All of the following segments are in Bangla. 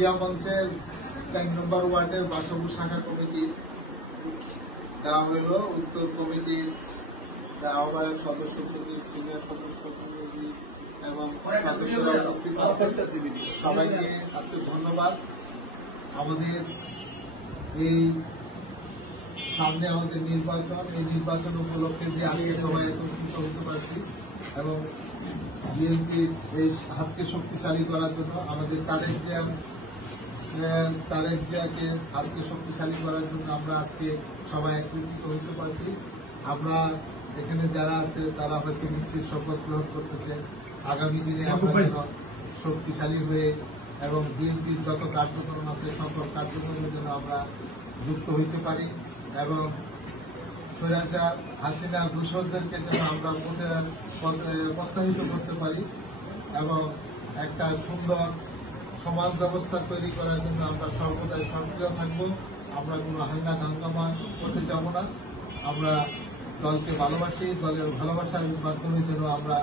জিয়া মঞ্চের ৪ নম্বর ওয়ার্ডের বাসবু শাখা কমিটি দেওয়া হইল। উত্তর কমিটির আহ্বায়ক সদস্য সচিব, সিনিয়র সদস্য সচিব এবং সদস্যরা উপস্থিত আছেন। সবাইকে আজকে ধন্যবাদ। আমাদের এই সামনে আমাদের নির্বাচন, এই নির্বাচন উপলক্ষে যে আজকে সবাই একত্রিত হতে পারছি এবং বিএনপির এই হাতকে শক্তিশালী করার জন্য আমাদের তারেক জিয়াকে হাতকে শক্তিশালী করার জন্য আমরা আজকে সবাই একত্রিত হতে পারছি। আমরা এখানে যারা আছে তারা হয়তো নিশ্চিত শপথ গ্রহণ করতেছে আগামী দিনে আমরা যেন শক্তিশালী হয়ে এবং বিএনপির যত কার্যক্রম আছে সকল কার্যক্রমে যেন আমরা যুক্ত হইতে পারি এবং স্বৈরাচার হাসিনার দূষণদেরকে যেন আমরা প্রত্যাহিত করতে পারি এবং একটা সুন্দর সমাজ ব্যবস্থা তৈরি করার জন্য আমরা সর্বদাই সক্রিয় থাকবো। আমরা কোনো হাঙ্গামা করতে যাব না। আমরা দলকে ভালোবাসি, দলের ভালোবাসার মাধ্যমে যেন আমরা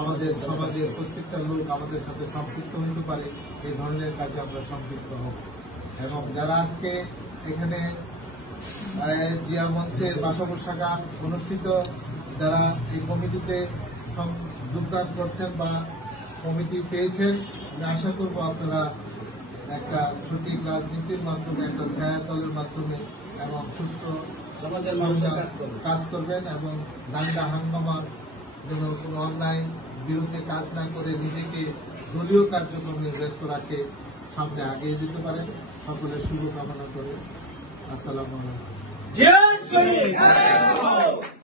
আমাদের সমাজের প্রত্যেকটা লোক আমাদের সাথে সম্পৃক্ত হতে পারে, এই ধরনের কাজে আমরা সম্পৃক্ত হব। এবং যারা আজকে এখানে জিয়া মঞ্চের বাসবু শাখা অনুষ্ঠিত যারা এই কমিটিতে যোগদান করছেন বা কমিটি পেয়েছেন, আমি আশা করব আপনারা একটা সঠিক রাজনীতির মাধ্যমে, একটা ছায়া দলের মাধ্যমে এবং সুষ্ঠু কাজ করবেন এবং দাঙ্গা হাঙ্গামার যেন কোনো অন্যায় বিরুদ্ধে কাজ না করে নিজেকে দলীয় কার্যক্রমে ব্যস্ত রাখে সামনে আগিয়ে যেতে পারেন। সকলের শুভকামনা করে আসসালামু আলাইকুম।